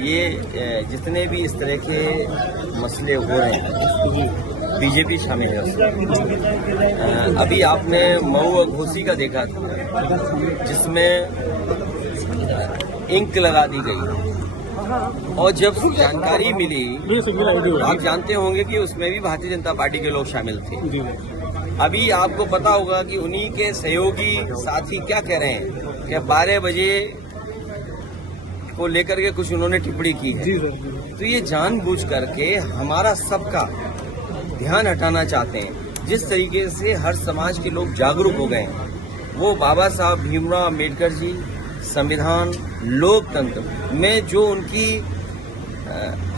ये जितने भी इस तरह के मसले हो रहे हैं बीजेपी शामिल है उसमें। अभी आपने मऊ और घोसी का देखा था जिसमें इंक लगा दी गई और जब जानकारी मिली आप जानते होंगे कि उसमें भी भारतीय जनता पार्टी के लोग शामिल थे। अभी आपको पता होगा कि उन्हीं के सहयोगी साथी क्या कह रहे हैं कि 12 बजे को लेकर के कुछ उन्होंने टिप्पणी की है। तो ये जानबूझ करके हमारा सबका ध्यान हटाना चाहते हैं। जिस तरीके से हर समाज के लोग जागरूक हो गए हैं, वो बाबा साहब भीमराव अम्बेडकर जी संविधान लोकतंत्र में जो उनकी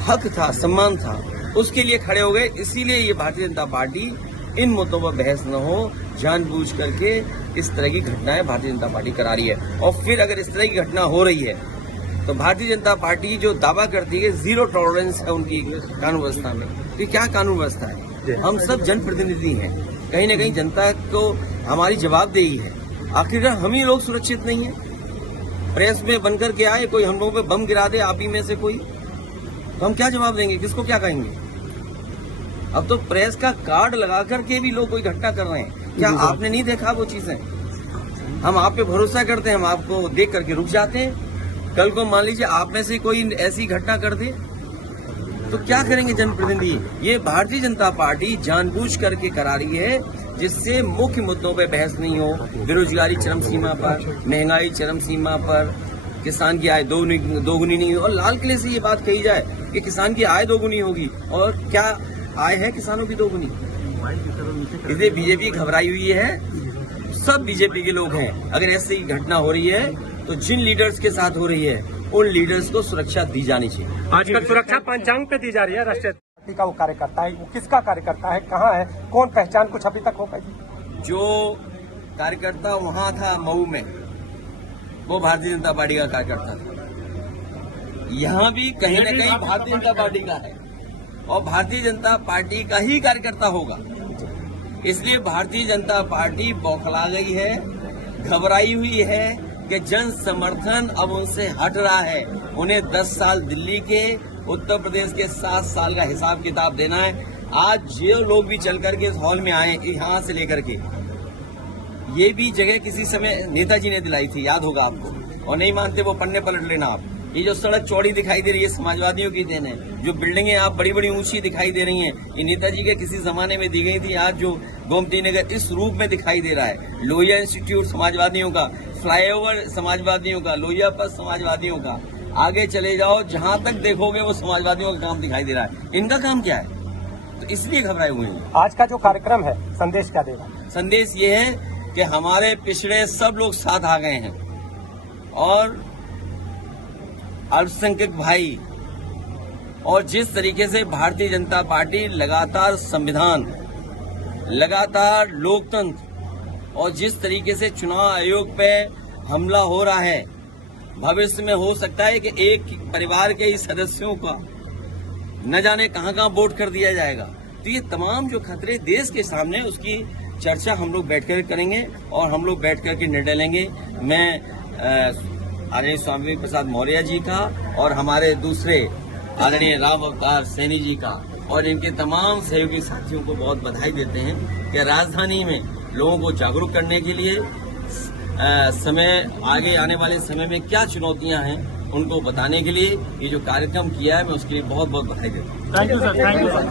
हक था, सम्मान था, उसके लिए खड़े हो गए। इसीलिए ये भारतीय जनता पार्टी इन मुद्दों पर बहस न हो जानबूझ करके इस तरह की घटनाएं भारतीय जनता पार्टी करा रही है। और फिर अगर इस तरह की घटना हो रही है तो भारतीय जनता पार्टी जो दावा करती है जीरो टॉलरेंस है उनकी कानून व्यवस्था में, तो क्या कानून व्यवस्था है? हम सब जनप्रतिनिधि हैं, कहीं न कहीं जनता को हमारी जवाबदेही है। आखिरकार हम ही लोग सुरक्षित नहीं है। प्रेस में बनकर के आए, कोई हम लोगों पे बम गिरा दे आप ही में से कोई, तो हम क्या जवाब देंगे? किसको क्या कहेंगे? अब तो प्रेस का कार्ड लगा करके भी लोग कोई घटना कर रहे हैं। क्या आपने नहीं देखा वो चीजें? हम आप पे भरोसा करते हैं, हम आपको देख करके रुक जाते हैं। कल को मान लीजिए आप में से कोई ऐसी घटना कर दे तो क्या करेंगे जनप्रतिनिधि? ये भारतीय जनता पार्टी जानबूझ करके करा रही है जिससे मुख्य मुद्दों पे बहस नहीं हो। बेरोजगारी चरम सीमा पर, महंगाई चरम सीमा पर, किसान की आय दोगुनी नहीं हो। और लाल किले से ये बात कही जाए कि किसान की आय दोगुनी होगी, और क्या आय है किसानों की दोगुनी? इसलिए बीजेपी घबराई हुई है। सब बीजेपी के लोग हैं। अगर ऐसी घटना हो रही है तो जिन लीडर्स के साथ हो रही है उन लीडर्स को सुरक्षा दी जानी चाहिए। आजकल सुरक्षा पंचांग पे दी जा रही है। राष्ट्रीय पार्टी का वो कार्यकर्ता है, वो किसका कार्यकर्ता है, कहाँ है, कौन पहचान कुछ अभी तक हो पाई? जो कार्यकर्ता वहां था मऊ में, वो भारतीय जनता पार्टी का कार्यकर्ता था। यहाँ भी कहीं न कहीं भारतीय जनता पार्टी का है और भारतीय जनता पार्टी का ही कार्यकर्ता होगा। इसलिए भारतीय जनता पार्टी बौखला गई है, घबराई हुई है कि जन समर्थन अब उनसे हट रहा है। उन्हें 10 साल दिल्ली के, उत्तर प्रदेश के 7 साल का हिसाब किताब देना है। आज जो लोग भी चल करके इस हॉल में आए, यहाँ से लेकर के, ये भी जगह किसी समय नेताजी ने दिलाई थी, याद होगा आपको। और नहीं मानते वो पन्ने पलट लेना आप। ये जो सड़क चौड़ी दिखाई दे रही है समाजवादियों की देन है। जो बिल्डिंगें आप बड़ी बड़ी ऊंची दिखाई दे रही हैं, ये नेताजी के किसी जमाने में दी गई थी। आज जो गोमती नगर इस रूप में दिखाई दे रहा है, लोहिया इंस्टीट्यूट समाजवादियों का, फ्लाईओवर समाजवादियों का, लोहिया पर समाजवादियों का, आगे चले जाओ जहां तक देखोगे वो समाजवादियों का काम दिखाई दे रहा है। इनका काम क्या है? तो इसलिए घबराए हुए हैं। आज का जो कार्यक्रम है संदेश क्या देगा? संदेश ये है कि हमारे पिछड़े सब लोग साथ आ गए हैं और अल्पसंख्यक भाई, और जिस तरीके से भारतीय जनता पार्टी लगातार संविधान, लगातार लोकतंत्र, और जिस तरीके से चुनाव आयोग पे हमला हो रहा है, भविष्य में हो सकता है कि एक परिवार के ही सदस्यों का न जाने कहां कहां वोट कर दिया जाएगा। तो ये तमाम जो खतरे देश के सामने, उसकी चर्चा हम लोग बैठकर करेंगे और हम लोग बैठ करके निर्णय लेंगे। मैं आदरणीय स्वामी प्रसाद मौर्य जी का और हमारे दूसरे आदरणीय राम अवतार सैनी जी का और इनके तमाम सहयोगी साथियों को बहुत बधाई देते हैं कि राजधानी में लोगों को जागरूक करने के लिए आगे आने वाले समय में क्या चुनौतियां हैं उनको बताने के लिए ये जो कार्यक्रम किया है, मैं उसके लिए बहुत बहुत बधाई देता हूँ। Thank you sir.